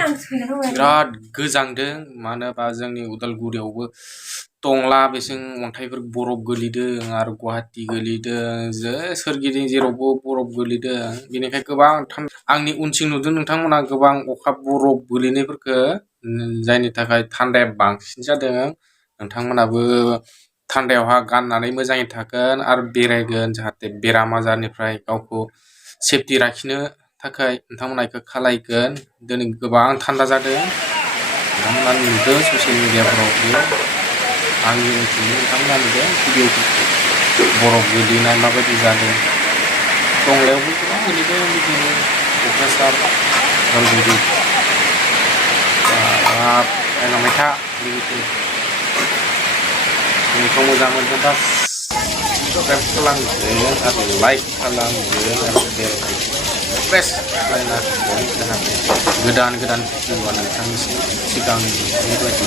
बिराद गोजांदों मानोबा जोंनि उदालगुरियावबो टंला बेसिं अन्थाइफोर बरफ गोलैदों आरो गुवाहाटी गोलैदों जे सोरगिदिं जेरावबो बरफ गोलैदों बेनिखाय गोबां आंनि उनथिं नुदों नोंथांमोना गोबां अखा बरफ गोलैनायफोरखो जायनि थाखाय थान्दाया बांसिन जादों नोंथांमोनाबो थान्दायावहा गाननानै मोजाङै थागोन आरो बेरायगोन जाहाथे बेराम आजारनिफ्राय गावखौ सेफटि लाखिनो थाखाय नोंथांमोना बेखौ खालायगोन दिनै गोबां थान्दा जादों नोंथांमोना नुदों ससियेल मिडियाफोरावबो आंनि उनथिंबो नोंथांमोना नुदों भिडिअफोरखौ बरफ गोलैनाय माबायदि जादों टंलायावबो गोबां गोलैदों बिदिनो क'क्राझार उदालगुरि नायलांबाय था लोगोफोर नोंखौ मोजां मोनदोंबा साबसक्राइब खालामगोन आरो लाइक खालामगोन आरो बेल प्रेस खालामना होगोन जाहाथे गोदान गोदान भिडिअ'आ नोंथांनिसिम सिगां बेबायदि